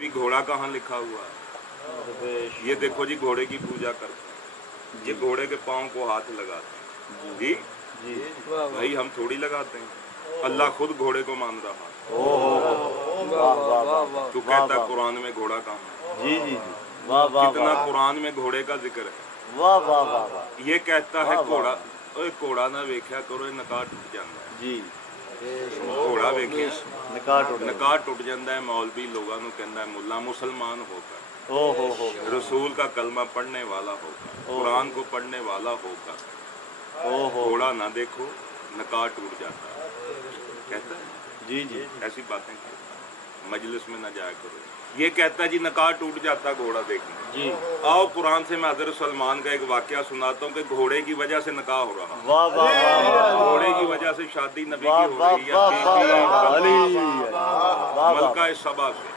भी घोड़ा कहाँ लिखा हुआ है? ये देखो जी, घोड़े की पूजा करते हैं, ये घोड़े के पाँव को हाथ लगाते हैं जी। भाई हम थोड़ी लगाते हैं, अल्लाह खुद घोड़े को मान रहा है। तू कहता कुरान में घोड़ा कहाँ? जी जी जी, वाह वाह, कितना कुरान में घोड़े का जिक्र है। वाह वाह वाह। ये कहता है घोड़ा, घोड़ा ना वेख्या करो, नकाह टूट जाता है जी। घोड़ा वेख्या नकाह टूट जाता है। मौलवी लोगों को कहता है मुल्ला मुसलमान होकर, हो रसूल का कलमा पढ़ने वाला होकर, कुरान को पढ़ने वाला होकर घोड़ा ना देखो, नकाह टूट जाता है कहता है। जी जी, ऐसी बातें मजलिस में न जाया करो। ये कहता है जी नकाह टूट जाता घोड़ा देखने जी। आओ कुरान से मैं हज़रत सलमान का एक वाकया सुनाता हूँ कि घोड़े की वजह से नकाह हो रहा। वाह वाह, घोड़े की वजह से शादी नबी की हो रही है मलका सबा से।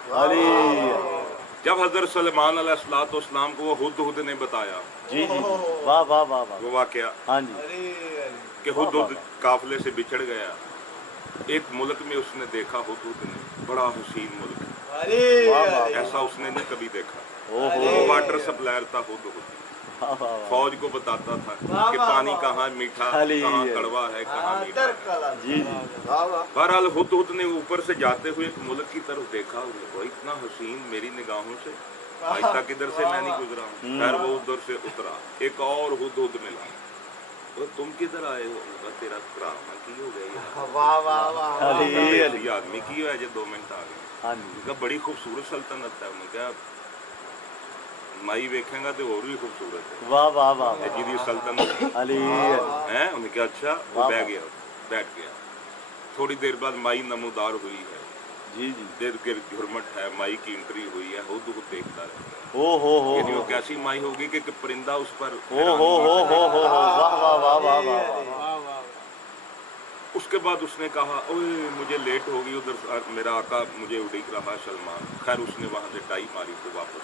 जब हज़रत सलमान अलैहिस्सलाम को वो हुद ने बताया, जी जी, वाह वाह वाह, वो वाकया हाँ जी, कि हुद काफिले से बिछड़ गया। एक मुल्क में उसने देखा, हुद ने, बड़ा हसीन मुल्क, ऐसा उसने नहीं कभी देखा। वो वाटर सप्लायर था हुद, फौज को बताता था कि पानी कहाँ मीठा, कहाँ कड़वा है, कहाँ मीठा है। जी जी, बहरहाल हुद ने ऊपर से जाते हुए एक मुल्क की तरफ देखा, वो इतना हसीन मेरी निगाहों से आज तक इधर से मैं नहीं गुजरा हूँ। खैर वो उधर से उतरा, एक और हुद मिला। तो तुम किधर आए हो? तेरा ड्रामा की हो गया आदमी की है जो 2 मिनट आ गए। उनका बड़ी खूबसूरत सल्तनत है। उन्होंने कहा माई वेखेगा तो और भी खूबसूरत है। वाह वाह वाह, जी सल्तनत है। उन्हें क्या अच्छा, वो बैठ गया। थोड़ी देर बाद माई नमोदार हुई है, जी जी, देर गिर्द घुरमट है, माई की एंट्री हुई है। हुद देखता रहता है। हो वो कैसी माई होगी कि परिंदा उस पर वाह वाह वाह वाह वाह। उसके बाद उसने कहा ओए मुझे लेट होगी, उधर मेरा आका मुझे उड़ीक रहा सलमान। खैर उसने वहां से टाई मारी तो वापस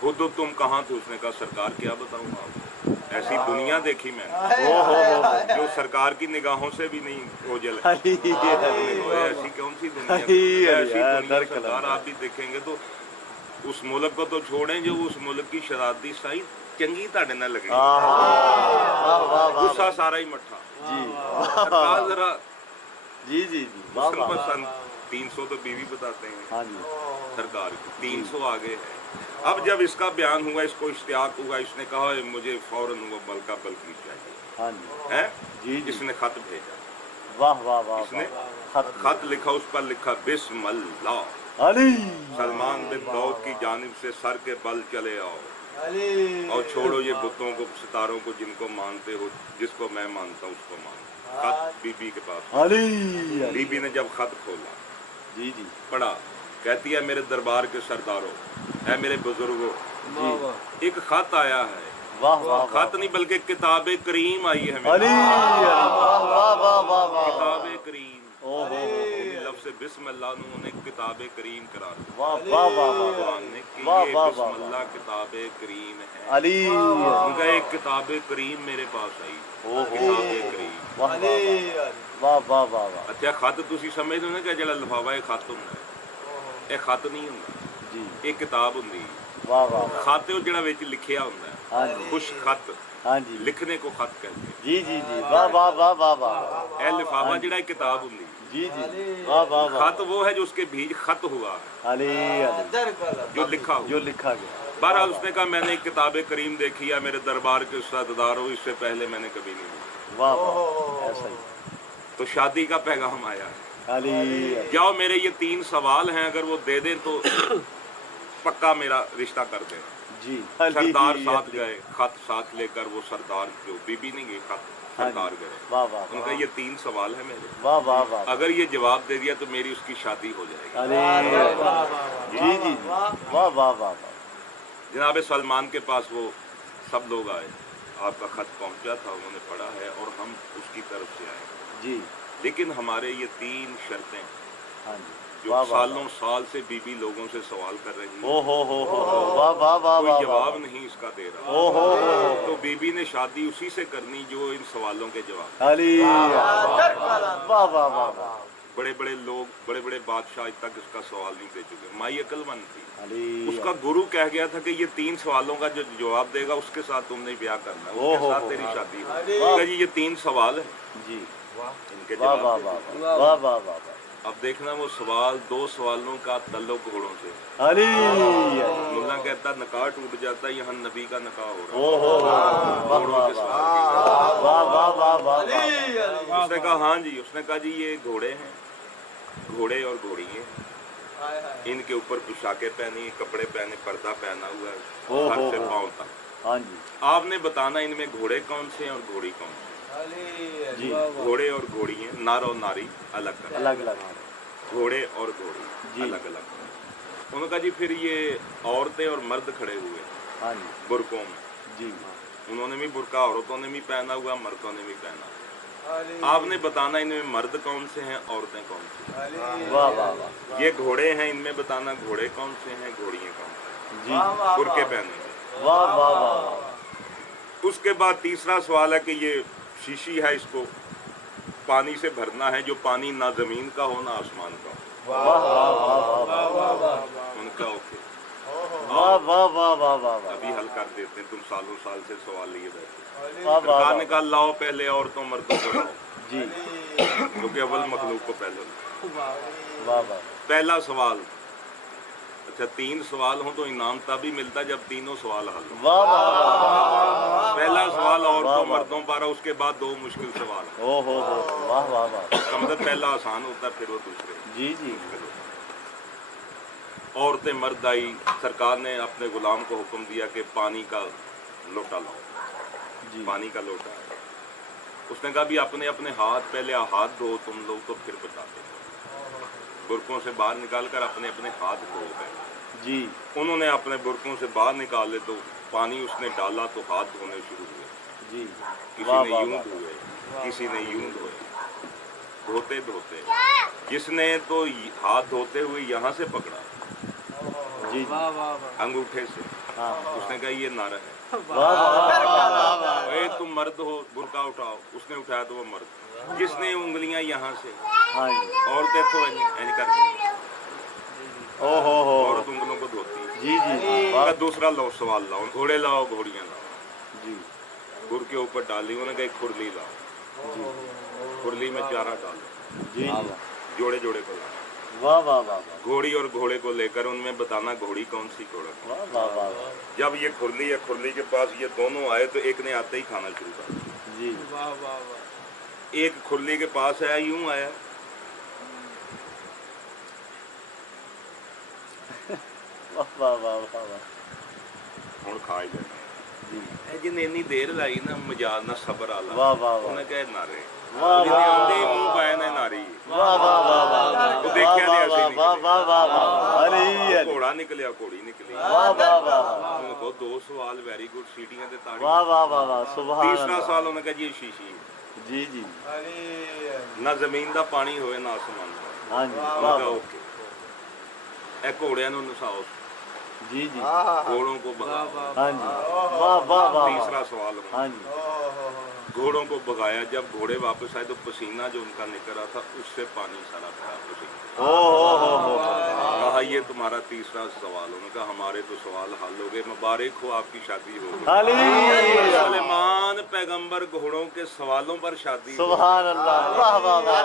खुद तुम कहाँ थे? उसने कहा सरकार क्या बताऊँ आपको, ऐसी दुनिया देखी मैंने जो सरकार की निगाहों से भी नहीं ओझल है। ऐसी कौन सी दुनिया, ऐसी दुनिया सरकार आप भी देखेंगे तो उस मुल्क को तो छोड़ें जो उस मुल्क की शरारती साई चंगी ताड़े ना लगे, गुस्सा सारा ही मठा जी। जरा जी जी जी, वाह वाह। 300 तो बीवी बताते हैं हाँ जी, सरकार की, 300 आगे है। अब जब इसका बयान हुआ, इसको इश्तियाक हुआ, इसने कहा मुझे फौरन वो मलका बल्कि चाहिए। हाँ जी, है जी जी, इसने खत भेजा। वाह वाह वाह, इसने खत लिखा, उस पर लिखा बिस्मिल्लाह, सलमान बिन दाऊद की जानिब से सर के बल चले आओ और छोड़ो ये बुतों को, सितारों को, जिनको मानते हो, जिसको मैं मानता हूँ उसको मानो। खत बीबी के पास। बीबी ने जब खत खोला, जी जी, पढ़ा, कहती है मेरे दरबार के सरदारों, है मेरे बुजुर्गों, एक खत आया है। वाह वाह, खत नहीं बल्कि किताब करीम आई है। किताब करीम, लफ्ज़ बिस्मिल्लाह उन्होंने किताब करीम करार दिया ने कि ये बिस्मिल्लाह किताब करीम है। उनका एक किताब करीम मेरे पास आई, किताब करीम। वाह वाह वाह। अच्छा खत तुसी समझ दो ना कि जड़ा लिफाफा है खत होंदा है, ये खत नहीं होंदा जी, एक किताब होंदी। वाह वाह, खत वो जड़ा विच लिखिया होंदा है, खुश खत, हाँ जी, लिखने को खत कहते हैं। जी जी जी, वाह वाह वाह वाह वाह। ए लिफाफा जड़ा किताब होंदी, जी जी, वाह वाह वाह। खत वो है जो उसके बीच खत हुआ है, जो लिखा गया। बहरहाल उसने कहा मैंने एक किताब करीम देखी है, मेरे दरबार के सरदार हो, इससे पहले मैंने कभी नहीं देखी। वाह वाह, ऐसा ही। तो शादी का पैगाम आया है। जाओ मेरे ये 3 सवाल हैं, अगर वो दे दें तो पक्का मेरा रिश्ता कर देना जी। सरदार साथ गए, खत साथ लेकर वो सरदार, जो बीबी नहीं गई, खत सरदार गए। वाह वाह, उनका ये 3 सवाल है मेरे। वाह वाह वाह, अगर ये जवाब दे दिया तो मेरी उसकी शादी हो जाएगी। जी जी, वाह वाह वाह। जनाब सलमान के पास वो सब लोग आए, आपका खत पहुंचा था, उन्होंने पढ़ा है और हम उसकी तरफ से आए जी, लेकिन हमारे ये 3 शर्तें, हाँ जी, जो सालों साल से बीबी लोगों से सवाल कर रही है, वाह वाह वाह, कोई जवाब नहीं इसका दे रहा। तो बीबी ने शादी उसी से करनी जो इन सवालों के जवाब। वाह वाह वाह। बड़े बड़े लोग, बड़े बड़े बादशाह आज तक इसका सवाल नहीं दे चुके। माई अक्लमंद थी, अली उसका गुरु कह गया था कि ये 3 सवालों का जो जवाब देगा उसके साथ तुमने ब्याह करना है, उसके साथ तेरी शादी होगी। जी ये 3 सवाल है जी, इनके वाह जवाब वाह दे। वाह वाह वाह वाह वाह। अब देखना वो सवाल, 2 सवालों का ताल्लुक घोड़ों से। अली मुल्ला कहता निकाह टूट जाता, यहाँ नबी का निकाह हो रहा है। ओ हो वाह घोड़ों वाह के वाह सवाल वाह वाह वाह वाह। उसने कहा हाँ जी, उसने कहा जी ये घोड़े हैं, घोड़े और घोड़ियाँ, इनके ऊपर पोशाकें पहनी, कपड़े पहने, पर्दा पहना हुआ है सर से पाँव तक। हाँ जी आपने बताना इनमें घोड़े कौन से हैं और घोड़ी कौन सी। जी, घोड़े और घोड़ियाँ, नर और नारी अलग अलग, अलग अलग घोड़े और घोड़ी अलग अलग। उन्होंने कहा जी फिर ये औरतें और मर्द खड़े हुए हाँ जी बुरकों में, जी, उन्होंने भी बुरका औरतों ने भी पहना हुआ, मर्दों ने भी पहना। आपने बताना इनमें मर्द कौन से हैं, औरतें कौन सी। वाह वाह वाह। ये घोड़े हैं, इनमें बताना घोड़े कौन से हैं, घोड़ियाँ कौन सी जी, बुरके पहने। वाह वाह वाह। उसके बाद तीसरा सवाल है कि ये शीशी है, इसको पानी से भरना है, जो पानी ना जमीन का हो ना आसमान का हो। वाह वाह वाह वाह वाह। उनका ओके, वाह वाह वाह वाह वाह वाह। अभी हल कर देते हैं, तुम सालों साल से सवाल लिए बैठे। वाह वाह सरकार वाह। ने कहा लाओ पहले औरतों मर्दों को लाओ, जी, क्योंकि अव्वल मखलूक को पहले लाओ। वाह वाह। पहला सवाल, अच्छा 3 सवाल हो तो इनाम तभी मिलता जब तीनों सवाल हल हो। वाह वाह वाह। पहला सवाल औरतों वाह, वाह। मर्दों पर, उसके बाद 2 मुश्किल सवाल। ओ हो वाह वाह वाह। इसका मतलब पहला आसान होता है, फिर वो दूसरे जी जी मुश्किल होता है। औरतें मर्द आई, सरकार ने अपने गुलाम को हुक्म दिया कि पानी का लोटा लाओ, जी, पानी का लोटा है। उसने कहा भी अपने अपने हाथ पहले हाथ धो तुम लोग, तो फिर बताते। बुरकों से बाहर निकाल कर अपने अपने हाथ धो गए। जी, उन्होंने अपने बुरकों से बाहर निकाले तो पानी उसने डाला तो हाथ धोने शुरू हुए। जी, किसी वाह ने वाह यूं वाह। धोए, किसी ने यूं धोए, धोते धोते जिसने तो हाथ धोते हुए यहाँ से पकड़ा जी, अंगूठे से, हाँ, उसने कहा ये नारा है। वाह वाह वाह। ए तुम मर्द हो, बुरका उठाओ। उसने उठाया तो वो मर्द। जिसने उंगलियां यहाँ से, हाँ जी, औरतें तो ऐसे करके ओ हो औरत उंगलों को धोती है। जी जी, उनका दूसरा लो सवाल लाओ, घोड़े लाओ, घोड़ियाँ लाओ, जी गुर के ऊपर डाली। उन्होंने कहा खुरली लाओ, खुरली में चारा डालो, जी, जोड़े जोड़े को लाओ। वाह वाह वाह वाह। घोड़ी और घोड़े को लेकर उनमें बताना घोड़ी कौन सी, घोड़ा कौन। वाह वाह वाह वाह। जब ये खुरली है, खुरली के पास ये दोनों आए तो एक ने आते ही खाना शुरू कर दिया। जी, एक खुरली के पास आया, यूं आया, वाह वाह वाह वाह वाह। हुण खा ही लेना। जी, जिन्हें इन्नी देर लाई ना मजाल ना सबर आला, वाह वाह वाह। उन्हें कहे नारे वाह वाह आंदे मुंह पाया ने नारी। वाह वाह वाह वाह। वो देखिया नहीं ऐसे वाह वाह वाह वाह। अरे अरे। घोड़ा निकलिया, घोड़ी निकली। वाह वाह वाह। उनको 2 सवाल वेरी गुड, सीटियां ते ताड़ी। वाह वाह वाह वाह। सुभान तीसरा अल्लाह। सवाल उन्हें कहा जी शीशी, जी जी, ना जमीन दा पानी होए ना आसमान दा। हाँ जी, उन्हें वाह कहा वाह। ओके। ए घोड़ियां नूं नसाओ, जी जी, घोड़ों को भगाओ। हाँ जी, वाह वाह वाह। तीसरा सवाल हाँ जी, घोड़ों को भगाया। जब घोड़े वापस आए तो पसीना जो उनका निकल रहा था उससे पानी सारा भरा पसीना। ओ हो। कहा ये तुम्हारा तीसरा सवाल। उन्होंने कहा हमारे तो सवाल हल हो गए, मुबारक हो आपकी शादी हो गई। हालेलुया। सलेमान पैगंबर घोड़ों के सवालों पर शादी। सुभान अल्लाह। वाह वाह वाह।